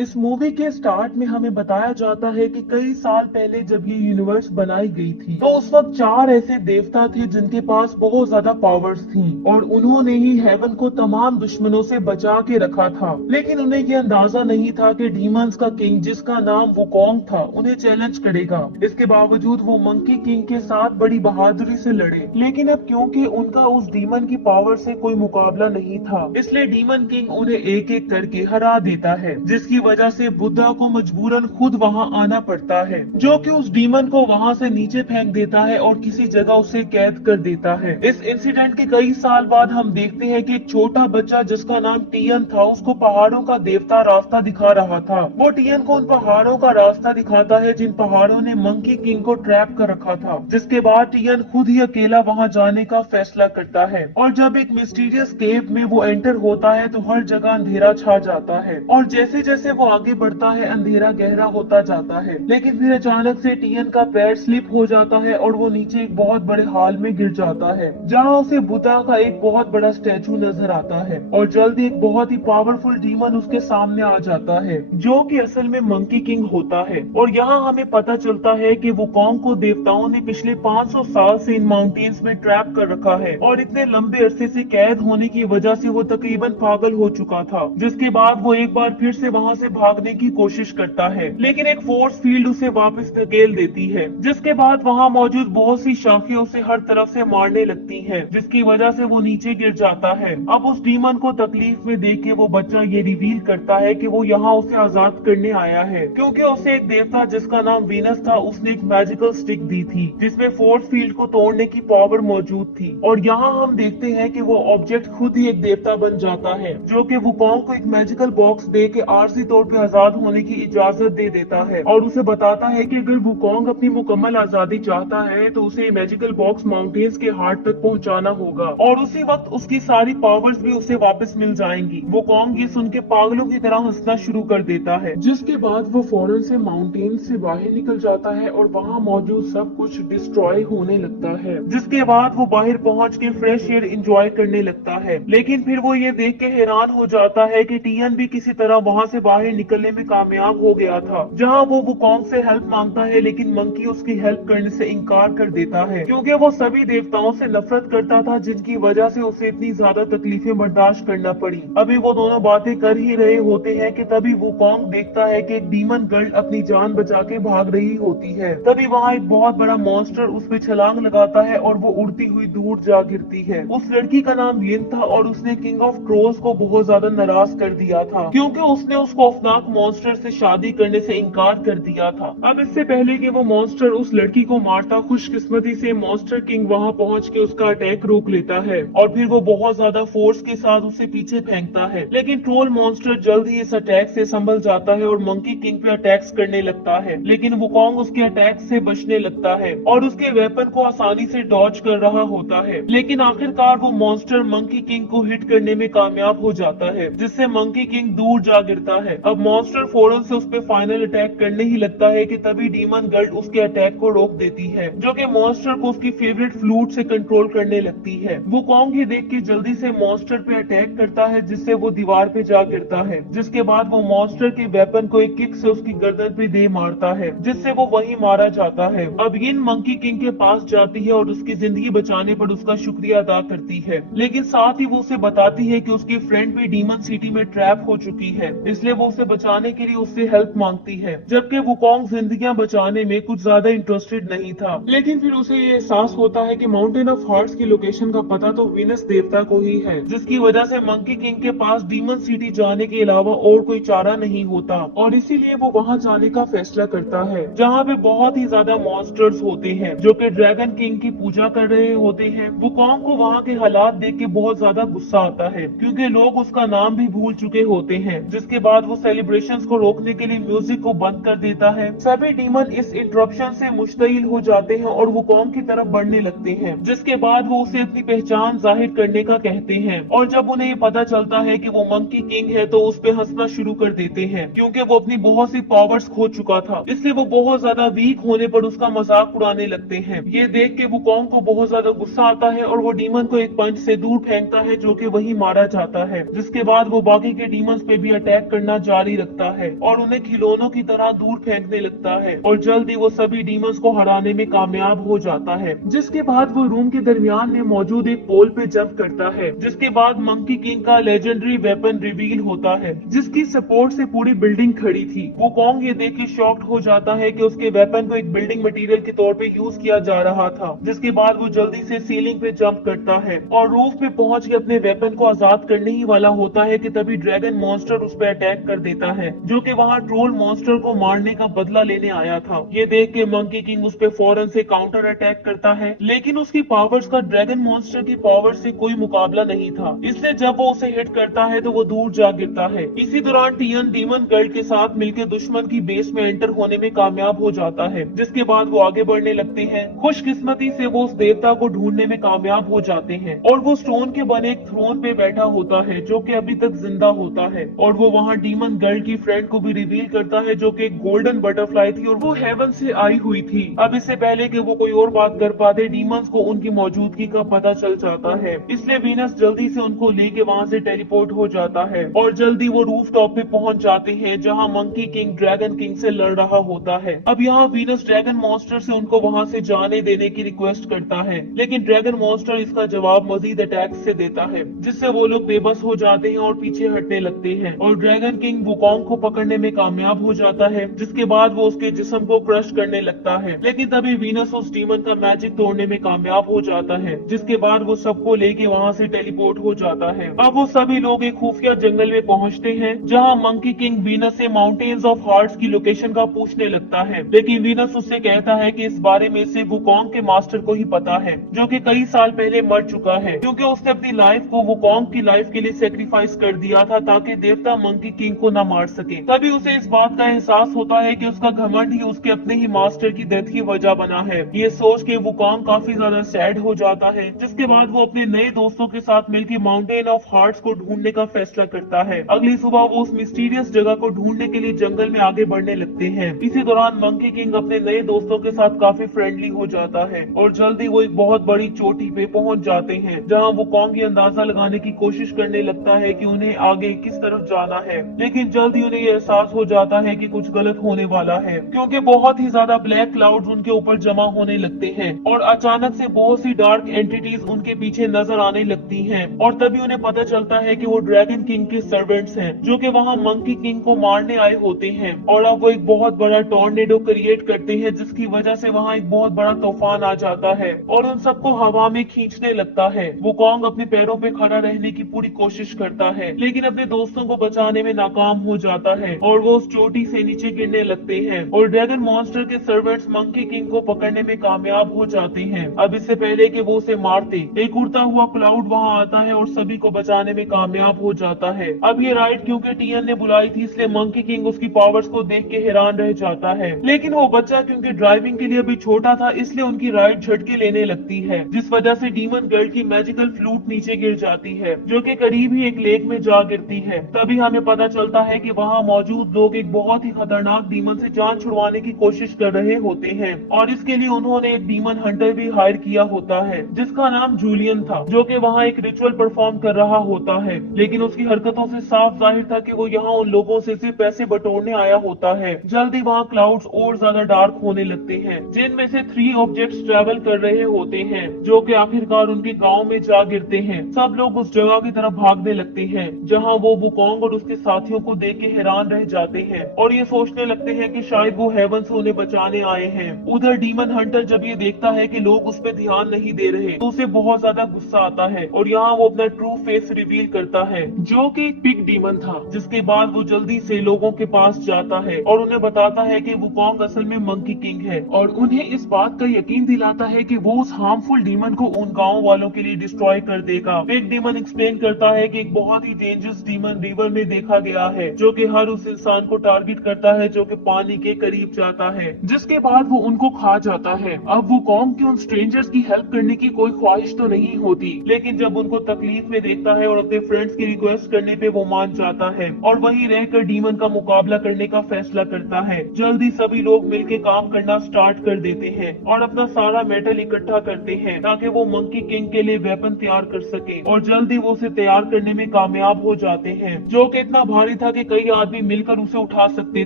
इस मूवी के स्टार्ट में हमें बताया जाता है कि कई साल पहले जब ये यूनिवर्स बनाई गई थी तो उस वक्त चार ऐसे देवता थे जिनके पास बहुत ज्यादा पावर्स थी और उन्होंने ही हेवन को तमाम दुश्मनों से बचा के रखा था। लेकिन उन्हें ये अंदाजा नहीं था कि डीमंस का किंग जिसका नाम वुकोंग था उन्हें चैलेंज करेगा। इसके बावजूद वो मंकी किंग के साथ बड़ी बहादुरी से लड़े, लेकिन अब क्योंकि उनका उस डीमन की पावर से कोई मुकाबला नहीं था इसलिए डीमन किंग उन्हें एक एक करके हरा देता है, जिसकी वजह से बुद्धा को मजबूरन खुद वहां आना पड़ता है, जो कि उस डीमन को वहां से नीचे फेंक देता है और किसी जगह उसे कैद कर देता है। इस इंसिडेंट के कई साल बाद हम देखते हैं कि एक छोटा बच्चा जिसका नाम टियन था उसको पहाड़ों का देवता रास्ता दिखा रहा था। वो टियन को उन पहाड़ों का रास्ता दिखाता है जिन पहाड़ों ने मंकी किंग को ट्रैप कर रखा था, जिसके बाद टियन खुद ही अकेला वहां जाने का फैसला करता है। और जब एक मिस्टीरियस केव में वो एंटर होता है तो हर जगह अंधेरा छा जाता है और जैसे जैसे वो आगे बढ़ता है अंधेरा गहरा होता जाता है। लेकिन फिर अचानक से टियन का पैर स्लिप हो जाता है और वो नीचे एक बहुत बड़े हॉल में गिर जाता है जहाँ उसे बुद्धा का एक बहुत बड़ा स्टैचू नजर आता है और जल्दी एक बहुत ही पावरफुल डीमन उसके सामने आ जाता है जो कि असल में मंकी किंग होता है। और यहाँ हमें पता चलता है कि वुकोंग को देवताओं ने पिछले 500 साल से इन माउंटेन्स में ट्रैप कर रखा है और इतने लंबे अरसे से कैद होने की वजह से वो तकरीबन पागल हो चुका था, जिसके बाद वो एक बार फिर से वहां से भागने की कोशिश करता है लेकिन एक फोर्स फील्ड उसे वापस धकेल देती है, जिसके बाद वहां मौजूद बहुत सी शाखें उसे हर तरफ से मारने लगती हैं, जिसकी वजह से वो नीचे गिर जाता है। अब उस डीमन को तकलीफ में देख के वो बच्चा ये रिवील करता है कि वो यहाँ उसे आजाद करने आया है क्योंकि उसे एक देवता जिसका नाम वीनस था उसने एक मैजिकल स्टिक दी थी जिसमें फोर्स फील्ड को तोड़ने की पावर मौजूद थी। और यहाँ हम देखते हैं कि वो ऑब्जेक्ट खुद ही एक देवता बन जाता है जो कि वुकोंग को एक मैजिकल बॉक्स दे के आरजी तौर पे आजाद होने की इजाजत दे देता है और उसे बताता है कि अगर वुकोंग अपनी मुकम्मल आजादी चाहता है तो उसे मैजिकल बॉक्स माउंटेन्स के हार्ट तक पहुंचाना होगा और उसी वक्त उसकी सारी पावर्स भी उसे वापस मिल जाएंगी। वुकोंग ये सुन के पागलों की तरह हंसना शुरू कर देता है, जिसके बाद वो फौरन से माउंटेन से बाहर निकल जाता है और वहाँ मौजूद सब कुछ डिस्ट्रॉय होने लगता है, जिसके बाद वो बाहर पहुँच के फ्रेश एयर इंजॉय करने लगता है। लेकिन फिर वो ये देख के हैरान हो जाता है कि टियन भी किसी तरह वहाँ से बाहर निकलने में कामयाब हो गया था, जहाँ वो वुकोंग से हेल्प मांगता है लेकिन मंकी उसकी हेल्प करने से इनकार कर देता है क्योंकि वो सभी देवताओं से नफरत करता था जिनकी वजह से उसे इतनी ज्यादा तकलीफें बर्दाश्त करना पड़ी। अभी वो दोनों बातें कर ही रहे होते हैं कि तभी वुकोंग देखता है कि एक डीमन गर्ल अपनी जान बचा के भाग रही होती है। तभी वहाँ एक बहुत बड़ा मॉन्स्टर उस पे छलांग लगाता है और वो उड़ती हुई दूर जा गिरती है। उस लड़की का नाम लिन था और उसने किंग ऑफ क्रोज को बहुत ज्यादा नाराज कर दिया था क्योंकि उसने उस खौफनाक मॉन्स्टर से शादी करने से इनकार कर दिया था। अब इससे पहले कि वो मॉन्स्टर उस लड़की को मारता खुशकिस्मती से मॉन्स्टर किंग वहां पहुंच के उसका अटैक रोक लेता है और फिर वो बहुत ज्यादा फोर्स के साथ उसे पीछे फेंकता है। लेकिन ट्रोल मॉन्स्टर जल्द ही इस अटैक से संभल जाता है और मंकी किंग पे अटैक्स करने लगता है, लेकिन वुकोंग उसके अटैक से बचने लगता है और उसके वेपन को आसानी से डॉज कर रहा होता है। लेकिन आखिरकार वो मॉन्स्टर मंकी किंग को हिट करने में कामयाब हो जाता है जिससे मंकी किंग दूर जा गिरता है। अब मॉन्स्टर फौरन से उस पे फाइनल अटैक करने ही लगता है कि तभी डीमन गर्ल उसके अटैक को रोक देती है जो कि मॉन्स्टर को उसकी फेवरेट फ्लूट से कंट्रोल करने लगती है। वुकोंग ये देख के जल्दी से मॉन्स्टर पे अटैक करता है जिससे वो दीवार पे जा गिरता है, जिसके बाद वो मॉन्स्टर के वेपन को एक किक से उसकी गर्दन पे दे मारता है जिससे वो वहीं मारा जाता है। अब यिन मंकी किंग के पास जाती है और उसकी जिंदगी बचाने पर उसका शुक्रिया अदा करती है, लेकिन साथ ही वो उसे बताती है कि उसकी फ्रेंड भी डीमन सिटी में ट्रैप हो चुकी है, इसलिए वो उसे बचाने के लिए उससे हेल्प मांगती है। जबकि वुकोंग जिंदगियां बचाने में कुछ ज्यादा इंटरेस्टेड नहीं था, लेकिन फिर उसे ये एहसास होता है कि माउंटेन ऑफ हार्ट्स की लोकेशन का पता तो वीनस देवता को ही है, जिसकी वजह से मंकी किंग के पास डीमन सिटी जाने के अलावा और कोई चारा नहीं होता और इसीलिए वो वहाँ जाने का फैसला करता है जहाँ पे बहुत ही ज्यादा मॉन्स्टर्स होते हैं जो कि ड्रैगन किंग की पूजा कर रहे होते हैं। वुकोंग को वहाँ के हालात देख के बहुत ज्यादा गुस्सा आता है क्योंकि लोग उसका नाम भी भूल चुके होते हैं, जिसके बाद वो सेलिब्रेशंस को रोकने के लिए म्यूजिक को बंद कर देता है। सभी डीमन इस इंटरप्शन से मुश्तइल हो जाते हैं और वुकोंग की तरफ बढ़ने लगते हैं, जिसके बाद वो उसे अपनी पहचान जाहिर करने का कहते हैं और जब उन्हें ये पता चलता है कि वो मंकी किंग है तो उस पे हंसना शुरू कर देते हैं क्योंकि वो अपनी बहुत सी पावर्स खो चुका था, इसलिए वो बहुत ज्यादा वीक होने पर उसका मजाक उड़ाने लगते हैं। ये देख के वुकोंग को बहुत ज्यादा गुस्सा आता है और वो डीमन को एक पंच से दूर फेंकता है जो कि वही मारा जाता है, जिसके बाद वो बाकी के डीमंस पे भी अटैक करना जारी रखता है और उन्हें खिलौनों की तरह दूर फेंकने लगता है और जल्द ही वो सभी डीमंस को हराने में कामयाब हो जाता है। जिसके बाद वो रूम के दरमियान में मौजूद एक पोल पे जंप करता है, जिसके बाद मंकी किंग का लेजेंडरी वेपन रिवील होता है जिसकी सपोर्ट से पूरी बिल्डिंग खड़ी थी। वो कॉन्ग ये देख के शॉक्ड हो जाता है कि उसके वेपन को एक बिल्डिंग मटेरियल के तौर पे यूज किया जा रहा था। जिसके बाद वो जल्दी से सीलिंग पे जंप करता है और रूफ पे पहुंच के अपने वेपन को आजाद करने ही वाला होता है कि तभी ड्रैगन मॉन्स्टर उस पर अटैक कर देता है, जो कि वहाँ ट्रोल मॉन्स्टर को मारने का बदला लेने आया था। ये देख के मंकी किंग उस पर फौरन से काउंटर अटैक करता है, लेकिन उसकी पावर्स का ड्रैगन मॉन्स्टर की पावर से कोई मुकाबला नहीं था, इसलिए जब वो उसे हिट करता है तो वो दूर जा गिरता है। इसी दौरान टियन डीमन गर्ल के साथ मिलकर दुश्मन की बेस में एंटर होने में कामयाब हो जाता है, जिसके बाद वो आगे बढ़ने लगते हैं। खुशकिस्मती से वो उस देवता को ढूंढने में कामयाब हो जाते हैं और वो स्टोन के बने एक थ्रोन पे बैठा होता है जो कि अभी तक जिंदा होता है और वो वहाँ डीमन गर्ल की फ्रेंड को भी रिवील करता है जो कि एक गोल्डन बटरफ्लाई थी और वो हेवन से आई हुई थी। अब इससे पहले कि वो कोई और बात कर पाते डीमंस को उनकी मौजूदगी का पता चल जाता है, इसलिए वीनस जल्दी से उनको लेके वहाँ से टेलीपोर्ट हो जाता है और जल्दी वो रूफ टॉप पे पहुंच जाते हैं जहाँ मंकी किंग ड्रैगन किंग से लड़ रहा होता है। अब यहाँ वीनस ड्रैगन मॉन्स्टर से उनको वहाँ से जाने देने की रिक्वेस्ट करता है, लेकिन ड्रैगन मॉन्स्टर इसका जवाब मजीद अटैक से देता है, जिससे वो लोग बेबस हो जाते हैं और पीछे हटने लगते हैं और ड्रैगन किंग वुकोंग को पकड़ने में कामयाब हो जाता है, जिसके बाद वो उसके जिस्म को क्रश करने लगता है। लेकिन तभी वीनस उस डीमन का मैजिक तोड़ने में कामयाब हो जाता है, जिसके बाद वो सबको लेके वहाँ से टेलीपोर्ट हो जाता है। अब वो सभी लोग एक खुफिया जंगल में पहुँचते हैं जहाँ मंकी किंग वीनस से माउंटेन्स ऑफ हार्ट्स की लोकेशन का पूछने लगता है, लेकिन वीनस उससे कहता है कि इस बारे में सिर्फ वुकोंग के मास्टर को ही पता है, जो कि कई साल पहले मर चुका है, क्योंकि उसने अपनी लाइफ को वुकोंग की लाइफ के लिए सेक्रीफाइस कर दिया था ताकि देवता मंकी किंग को न मार सके। तभी उसे इस बात का एहसास होता है कि उसका घमंड ही उसके अपने ही मास्टर की डेथ की वजह बना है। ये सोच के वुकोंग काफी ज्यादा सैड हो जाता है, जिसके बाद वो अपने नए दोस्तों के साथ मिलकर माउंटेन ऑफ हार्ट्स को ढूंढने का फैसला करता है। अगली सुबह वो उस मिस्टीरियस जगह को ढूंढने के लिए जंगल में आगे बढ़ने लगते हैं। इसी दौरान मंकी किंग अपने नए दोस्तों के साथ काफी फ्रेंडली हो जाता है और जल्दी वो एक बहुत बड़ी चोटी पे पहुंच जाते हैं, जहां वुकोंग ये अंदाजा लगाने की कोशिश करने लगता है कि उन्हें आगे किस तरफ जाना है, लेकिन जल्दी उन्हें ये एहसास हो जाता है कि कुछ गलत होने वाला है, क्योंकि बहुत ही ज्यादा ब्लैक क्लाउड्स उनके ऊपर जमा होने लगते हैं और अचानक से बहुत सी डार्क एंटिटीज उनके पीछे नजर आने लगती हैं और तभी उन्हें पता चलता है कि वो ड्रैगन किंग के सर्वेंट्स हैं, जो कि वहाँ मंकी किंग को मारने आए होते हैं और अब वो एक बहुत बड़ा टॉर्नेडो क्रिएट करते हैं, जिसकी वजह से वहाँ एक बहुत बड़ा तूफान आ जाता है और उन सबको हवा में खींचने लगता है। वुकोंग अपने पैरों पे खड़ा रहने की पूरी कोशिश करता है, लेकिन अपने दोस्तों को बचाने में नाकाम हो जाता है और वो उस चोटी से नीचे गिरने लगते हैं और ड्रैगन मॉन्स्टर के सर्वेंट्स मंकी किंग को पकड़ने में कामयाब हो जाते हैं। अब इससे पहले कि वो उसे मारते, एक उड़ता हुआ क्लाउड वहाँ आता है और सभी को बचाने में कामयाब हो जाता है। अब ये राइड क्योंकि टियन ने बुलाई थी, इसलिए मंकी किंग उसकी पावर्स को देख के हैरान रह जाता है, लेकिन वो बच्चा क्योंकि ड्राइविंग के लिए अभी छोटा था, इसलिए उनकी राइड झटके लेने लगती है, जिस वजह से डीमन गर्ल की मैजिकल फ्लूट नीचे गिर जाती है, जो कि करीब ही एक लेक में जा गिरती है। तभी हमें पता चलता है कि वहाँ मौजूद लोग एक बहुत ही खतरनाक डीमन से जान छुड़वाने की कोशिश कर रहे होते हैं और इसके लिए उन्होंने एक डीमन हंटर भी हायर किया होता है, जिसका नाम जूलियन था, जो कि वहाँ एक रिचुअल परफॉर्म कर रहा होता है, लेकिन उसकी हरकतों से साफ जाहिर था कि वो यहाँ उन लोगों से सिर्फ पैसे बटोरने आया होता है। जल्दी वहाँ क्लाउड्स और ज्यादा डार्क होने लगते हैं, जिनमें से 3 ऑब्जेक्ट्स ट्रेवल कर रहे होते हैं, जो कि आखिरकार उनके गांव में जा गिरते हैं। सब लोग उस जगह की तरफ भागने लगते हैं जहां वो वुकोंग और उसके साथियों को देख के हैरान रह जाते हैं और ये सोचने लगते हैं कि शायद वो हेवन से उन्हें बचाने आए हैं। उधर डीमन हंटर जब ये देखता है कि लोग उस पर ध्यान नहीं दे रहे तो उसे बहुत ज्यादा गुस्सा आता है और यहाँ वो अपना ट्रू फेस रिवील करता है, जो कि एक पिग डीमन था। जिसके बाद वो जल्दी से लोगों के पास जाता है और उन्हें बताता है कि वुकोंग असल में मंकी किंग है और उन्हें इस बात का यकीन दिलाता है कि वो उस हार्मफुल डीमन को उन गांव वालों के लिए डिस्ट्रॉय कर देगा। पिग डीमन एक्सप्लेन करता है कि एक बहुत ही डेंजरस डीमन रिवर में देखा गया है, जो कि हर उस इंसान को टारगेट करता है जो कि पानी के करीब जाता है, जिसके बाद वो उनको खा जाता है। अब वुकोंग की उन स्ट्रेंजर्स की हेल्प करने की कोई ख्वाहिश तो नहीं होती, लेकिन जब उनको तकलीफ में देखता है और अपने फ्रेंड्स की रिक्वेस्ट करने पे वो मान जाता है और वहीं रहकर डीमन का मुकाबला करने का फैसला करता है। जल्दी सभी लोग मिलकर काम करना स्टार्ट कर देते हैं और अपना सारा मेटल इकट्ठा करते हैं ताकि वो मंकी किंग के लिए वेपन तैयार कर सके और जल्दी वो उसे तैयार करने में कामयाब हो जाते हैं, जो कि इतना भारी भारी था कि कई आदमी मिलकर उसे उठा सकते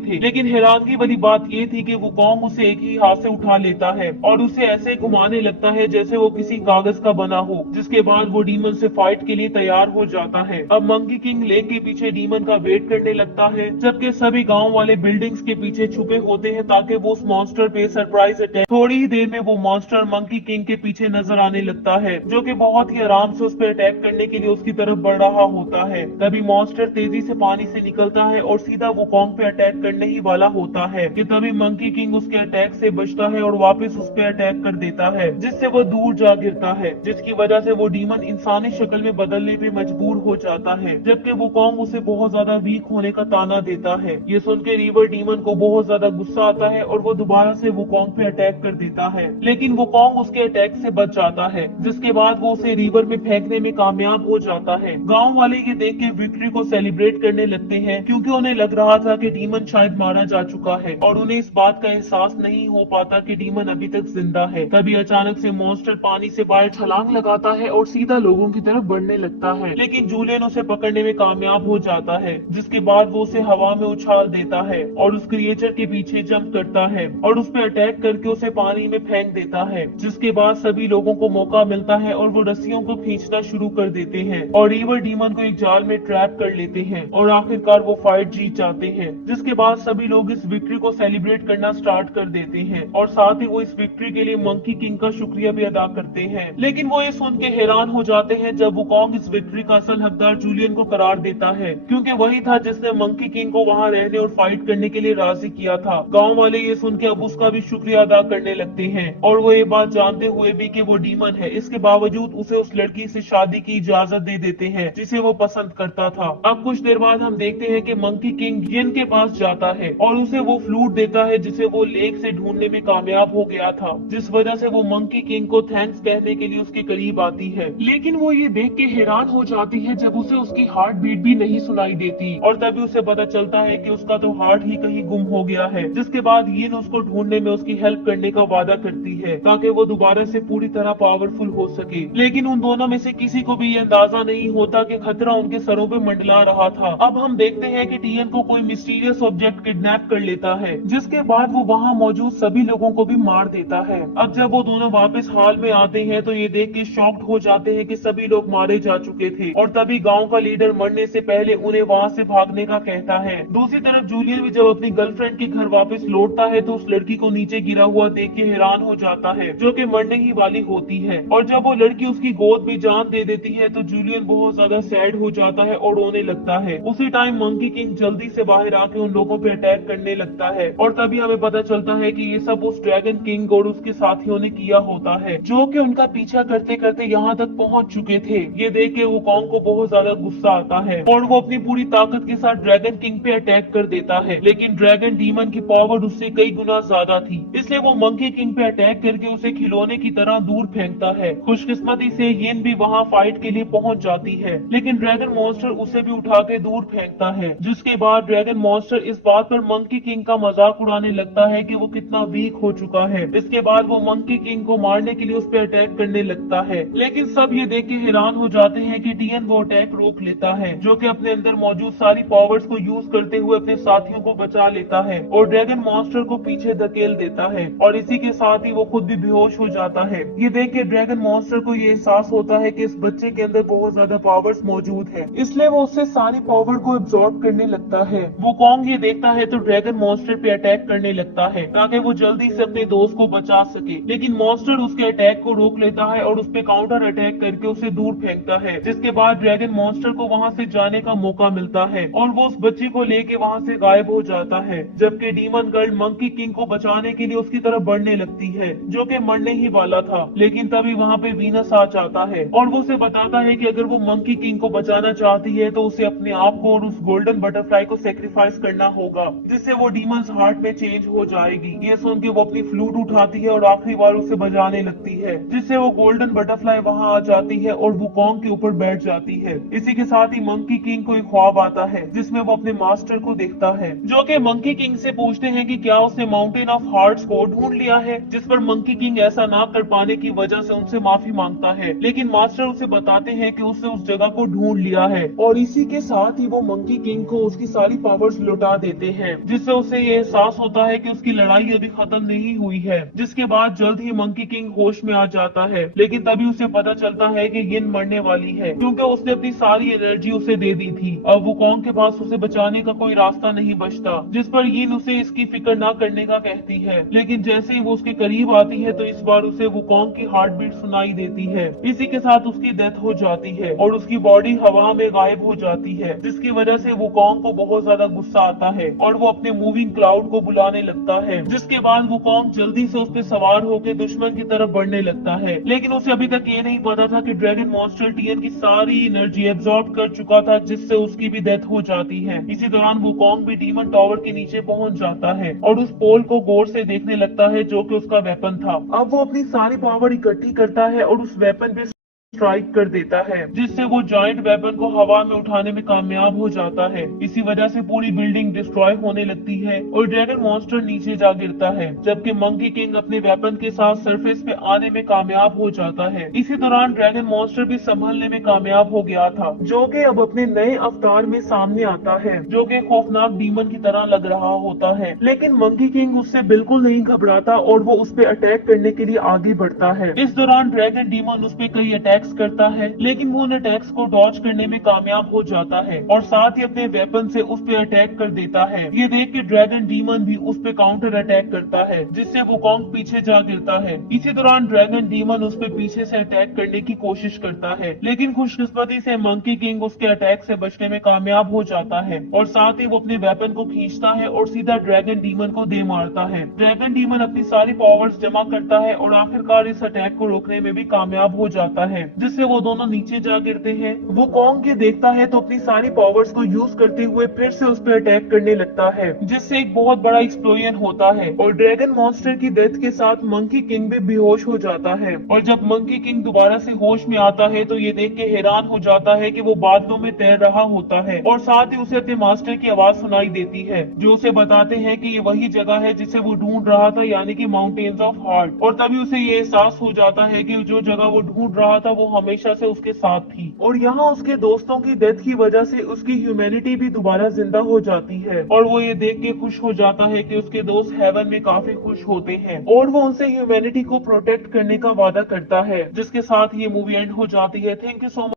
थे। लेकिन हैरानगी वाली बात ये थी कि वुकोंग उसे एक ही हाथ से उठा लेता है और उसे ऐसे घुमाने लगता है जैसे वो किसी कागज का बना हो। जिसके बाद वो डीमन से फाइट के लिए तैयार हो जाता है। अब मंकी किंग लेक के पीछे डीमन का वेट करने लगता है, जबकि सभी गांव वाले बिल्डिंग्स के पीछे छुपे होते हैं ताकि वो उस मॉन्स्टर पे सरप्राइज अटैक। थोड़ी ही देर में वो मॉन्स्टर मंकी किंग के पीछे नजर आने लगता है, जो कि बहुत ही आराम से उस पर अटैक करने के लिए उसकी तरफ बढ़ रहा होता है। तभी मॉन्स्टर तेजी से पानी से निकलता है और सीधा वुकोंग पे अटैक करने ही वाला होता है कि तभी मंकी किंग उसके अटैक से बचता है और वापस उस पर अटैक कर देता है, जिससे वो दूर जा गिरता है, जिसकी वजह से वो डीमन इंसानी शक्ल में बदलने पे मजबूर हो जाता है। जबकि वुकोंग उसे बहुत ज्यादा वीक होने का ताना देता है। ये सुन के रिवर डीमन को बहुत ज्यादा गुस्सा आता है और वो दोबारा से वुकोंग पे अटैक कर देता है, लेकिन वुकोंग उसके अटैक से बच जाता है, जिसके बाद वो उसे रिवर में फेंकने में कामयाब हो जाता है। गांव वाले ये देख के विक्ट्री को सेलिब्रेट करने लगते हैं, क्योंकि उन्हें लग रहा था कि डीमन शायद मारा जा चुका है और उन्हें इस बात का एहसास नहीं हो पाता कि डीमन अभी तक जिंदा है। तभी अचानक से मॉन्स्टर पानी से बाहर छलांग लगाता है और सीधा लोगों की तरफ बढ़ने लगता है, लेकिन जूलियन उसे पकड़ने में कामयाब हो जाता है, जिसके बाद वो उसे हवा में उछाल देता है और उस क्रिएचर के पीछे जंप करता है और उस पर अटैक करके उसे पानी में फेंक देता है। जिसके बाद सभी लोगों को मौका मिलता है और वो रस्सियों को खींचना शुरू कर देते हैं और रिवर डीमन को एक जाल में ट्रैप कर लेते हैं और आखिरकार वो फाइट जीत जाते हैं। जिसके बाद सभी लोग इस विक्ट्री को सेलिब्रेट करना स्टार्ट कर देते हैं और साथ ही वो इस विक्ट्री के लिए मंकी किंग का शुक्रिया भी अदा करते हैं। लेकिन वो ये सुन के हैरान हो जाते हैं जब वुकोंग इस विक्ट्री का असल हकदार जूलियन को करार देता है, क्योंकि वही था जिसने मंकी किंग को वहां रहने और फाइट करने के लिए राजी किया था। गांव वाले ये सुन के अब उसका भी शुक्रिया अदा करने लगते हैं और वो ये बात जानते हुए भी कि वो डीमन है, इसके बावजूद उसे उस लड़की से शादी की इजाजत दे देते हैं जिसे वो पसंद करता था। अब कुछ देर बाद हम देखते हैं कि मंकी किंग जिन के पास जाता है और उसे वो फ्लूट देता है जिसे वो लेक से ढूंढने में कामयाब हो गया था, जिस वजह से वो मंकी किंग को थैंक्स कहने के लिए उसके करीब आती है। लेकिन वो ये देख के हैरान हो जाती है जब उसे उसकी हार्ट बीट भी नहीं सुनाई देती और तभी उसे पता चलता है कि उसका तो हार्ट ही कहीं गुम हो गया है। जिसके बाद यिन उसको ढूंढने में उसकी हेल्प करने का वादा करती है ताकि वो दोबारा से पूरी तरह पावरफुल हो सके। लेकिन उन दोनों में से किसी को भी ये अंदाजा नहीं होता कि खतरा उनके सरों पे मंडला रहा था। अब हम देखते हैं कि टीएन को कोई मिस्टीरियस ऑब्जेक्ट किडनैप कर लेता है, जिसके बाद वो वहाँ मौजूद सभी लोगों को भी मार देता है। अब जब वो दोनों वापस हाल में आते हैं तो ये देख के शॉक्ड हो जाते हैं कि सभी लोग मारे जा चुके थे और तभी गांव का लीडर मरने से पहले उन्हें वहाँ से भागने का कहता है। दूसरी तरफ जूलियन भी जब अपनी गर्लफ्रेंड के घर वापस लौटता है तो उस लड़की को नीचे गिरा हुआ देख के हैरान हो जाता है, जो कि मरने ही वाली होती है। और जब वो लड़की उसकी गोद भी जान दे देती है तो जूलियन बहुत ज्यादा सैड हो जाता है और रोने लगता है। उसी टाइम मंकी किंग जल्दी से बाहर आके उन लोगों पे अटैक करने लगता है और तभी हमें पता चलता है कि ये सब उस ड्रैगन किंग और उसके साथियों ने किया होता है, जो कि उनका पीछा करते करते यहाँ तक पहुँच चुके थे। ये देख के वुकोंग को बहुत ज्यादा गुस्सा आता है और वो अपनी पूरी ताकत के साथ ड्रैगन किंग पे अटैक कर देता है, लेकिन ड्रैगन डीमन की पावर उससे कई गुना ज्यादा थी, इसलिए वो मंकी किंग पे अटैक करके उसे खिलौने की तरह दूर फेंकता है। खुशकिस्मती से यिन भी वहाँ फाइट के लिए पहुँच जाती है, लेकिन ड्रैगन मॉन्स्टर उसे भी उठा के दूर फेंकता है। जिसके बाद ड्रैगन मॉन्स्टर इस बात पर मंकी किंग का मजाक उड़ाने लगता है कि वो कितना वीक हो चुका है। इसके बाद वो मंकी किंग को मारने के लिए उस पर अटैक करने लगता है, लेकिन सब ये देख के हैरान हो जाते हैं कि टीएन वो अटैक रोक लेता है, जो कि अपने अंदर मौजूद सारी पावर्स को यूज करते हुए अपने साथियों को बचा लेता है और ड्रैगन मॉन्स्टर को पीछे धकेल देता है और इसी के साथ ही वो खुद भी बेहोश हो जाता है। ये देख के ड्रैगन मॉन्स्टर को ये एहसास होता है कि इस बच्चे के अंदर बहुत ज्यादा पावर्स मौजूद है, इसलिए वो उससे सारी पावर को एब्जॉर्ब करने लगता है। वुकोंग ये देखता है तो ड्रैगन मॉन्स्टर पे अटैक करने लगता है ताकि वो जल्दी से अपने दोस्त को बचा सके, लेकिन मॉन्स्टर उसके अटैक को रोक लेता है और उस पे काउंटर अटैक करके उसे दूर फेंकता है। जिसके बाद ड्रैगन मॉन्स्टर को वहाँ से जाने का मौका मिलता है और वो उस बच्ची को लेके वहाँ से गायब हो जाता है, जबकि डीमन गर्ल मंकी किंग को बचाने के लिए उसकी तरफ बढ़ने लगती है, जो कि मरने ही वाला था। लेकिन तभी वहाँ पे वीनस आ जाता है और वो उसे बताता है कि अगर वो मंकी किंग को बचाना चाहती है तो उसे अपने आप को और उस गोल्डन बटरफ्लाई को सेक्रीफाइस करना होगा, जिससे वो डीमंस हार्ट में चेंज हो जाएगी। ये सुन के वो अपनी फ्लूट उठाती है और आखिरी बार उसे बजाने लगती है, जिससे वो गोल्डन बटरफ्लाई वहाँ आ जाती है और वुकोंग के ऊपर बैठ जाती है। इसी के साथ ही मंकी किंग को एक ख्वाब आता है जिसमें वो अपने मास्टर को देखता है, जो कि मंकी किंग से पूछते हैं कि क्या उसने माउंटेन ऑफ हार्ट्स को ढूंढ लिया है, जिस पर मंकी किंग ऐसा ना कर पाने की वजह से उनसे माफी मांगता है, लेकिन मास्टर उसे बताते हैं कि उसने उस जगह को ढूंढ लिया है। और इसी के साथ ही वो मंकी किंग को उसकी सारी पावर्स लौटा देते हैं, जिससे उसे ये एहसास होता है कि उसकी लड़ाई अभी खत्म नहीं हुई है। जिसके बाद जल्द ही मंकी किंग होश में आ जाता है, लेकिन तभी उसे पता चलता है कि यिन मरने वाली है, क्योंकि उसने अपनी सारी एनर्जी उसे दे दी थी। अब वुकोंग के पास उसे बचाने का कोई रास्ता नहीं बचता, जिस पर यिन उसे इसकी फिक्र ना करने का कहती है। लेकिन जैसे ही वो उसके करीब आती है तो इस बार उसे वुकोंग की हार्ट बीट सुनाई देती है। इसी के साथ उसकी डेथ हो जाती है और उसकी बॉडी हवा में गायब हो जाती है, जिसकी वजह से वुकोंग को बहुत ज्यादा गुस्सा आता है और वो अपने मूविंग क्लाउड को बुलाने लगता है। जिसके बाद वुकोंग जल्दी से उस पर सवार होकर दुश्मन की तरफ बढ़ने लगता है, लेकिन उसे अभी तक ये नहीं पता था कि ड्रैगन मॉन्स्टर टियन की सारी एनर्जी एब्जॉर्ब कर चुका था, जिससे उसकी भी डेथ हो जाती है। इसी दौरान वुकोंग भी डीमन टावर के नीचे पहुंच जाता है और उस पोल को गौर से देखने लगता है जो कि उसका वेपन था। अब वो अपनी सारी पावर इकट्ठी करता है और उस वेपन पे स्ट्राइक कर देता है, जिससे वो जॉइंट वेपन को हवा में उठाने में कामयाब हो जाता है। इसी वजह से पूरी बिल्डिंग डिस्ट्रॉय होने लगती है और ड्रैगन मॉन्स्टर नीचे जा गिरता है, जबकि मंकी किंग अपने वेपन के साथ सरफेस पे आने में कामयाब हो जाता है। इसी दौरान ड्रैगन मॉन्स्टर भी संभलने में कामयाब हो गया था, जो कि अब अपने नए अवतार में सामने आता है, जो कि खौफनाक डीमन की तरह लग रहा होता है। लेकिन मंकी किंग उससे बिल्कुल नहीं घबराता और वो उस पर अटैक करने के लिए आगे बढ़ता है। इस दौरान ड्रैगन डीमन उस पर कई अटैक करता है, लेकिन वो उन अटैक्स को डॉज करने में कामयाब हो जाता है और साथ ही अपने वेपन से उस पे अटैक कर देता है। ये देख के ड्रैगन डीमन भी उस पे काउंटर अटैक करता है, जिससे वुकोंग पीछे जा गिरता है। इसी दौरान ड्रैगन डीमन उस पे पीछे से अटैक करने की कोशिश करता है, लेकिन खुशकिस्मती से मंकी किंग उसके अटैक से बचने में कामयाब हो जाता है और साथ ही वो अपने वेपन को खींचता है और सीधा ड्रैगन डीमन को दे मारता है। ड्रैगन डीमन अपनी सारी पावर्स जमा करता है और आखिरकार इस अटैक को रोकने में भी कामयाब हो जाता है, जिससे वो दोनों नीचे जा गिरते हैं। वो कॉन्ग के देखता है तो अपनी सारी पावर्स को यूज करते हुए फिर से उस पर अटैक करने लगता है, जिससे एक बहुत बड़ा एक्सप्लोजन होता है और ड्रैगन मॉन्स्टर की डेथ के साथ मंकी किंग भी बेहोश हो जाता है। और जब मंकी किंग दोबारा से होश में आता है तो ये देख के हैरान हो जाता है कि वो बादलों में तैर रहा होता है और साथ ही उसे अपने मास्टर की आवाज सुनाई देती है, जो उसे बताते हैं कि ये वही जगह है जिसे वो ढूंढ रहा था, यानी कि माउंटेन्स ऑफ हार्ट। और तभी उसे ये एहसास हो जाता है कि जो जगह वो ढूंढ रहा था वो हमेशा से उसके साथ थी और यहाँ उसके दोस्तों की डेथ की वजह से उसकी ह्यूमैनिटी भी दोबारा जिंदा हो जाती है। और वो ये देख के खुश हो जाता है कि उसके दोस्त हेवन में काफी खुश होते हैं और वो उनसे ह्यूमैनिटी को प्रोटेक्ट करने का वादा करता है। जिसके साथ ये मूवी एंड हो जाती है। Thank you so much.